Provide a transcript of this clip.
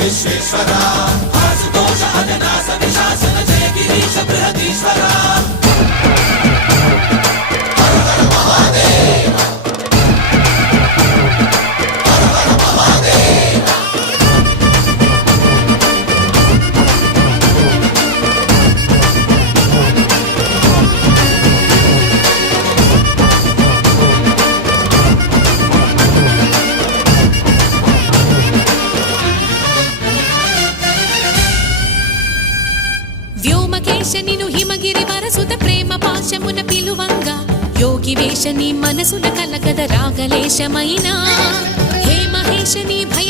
విశ్వేశ్వరా ఆశుతోష అజనాస విశాసన జయ గిరీశ బృహదీశ్వరా వ్యోమకేశనిను హిమగిరి వరసుత ప్రేమ పాశమున పిలువంగా యోగి వేషని మనసున కలకద రాగలేశమైనా హే మహేశని భయ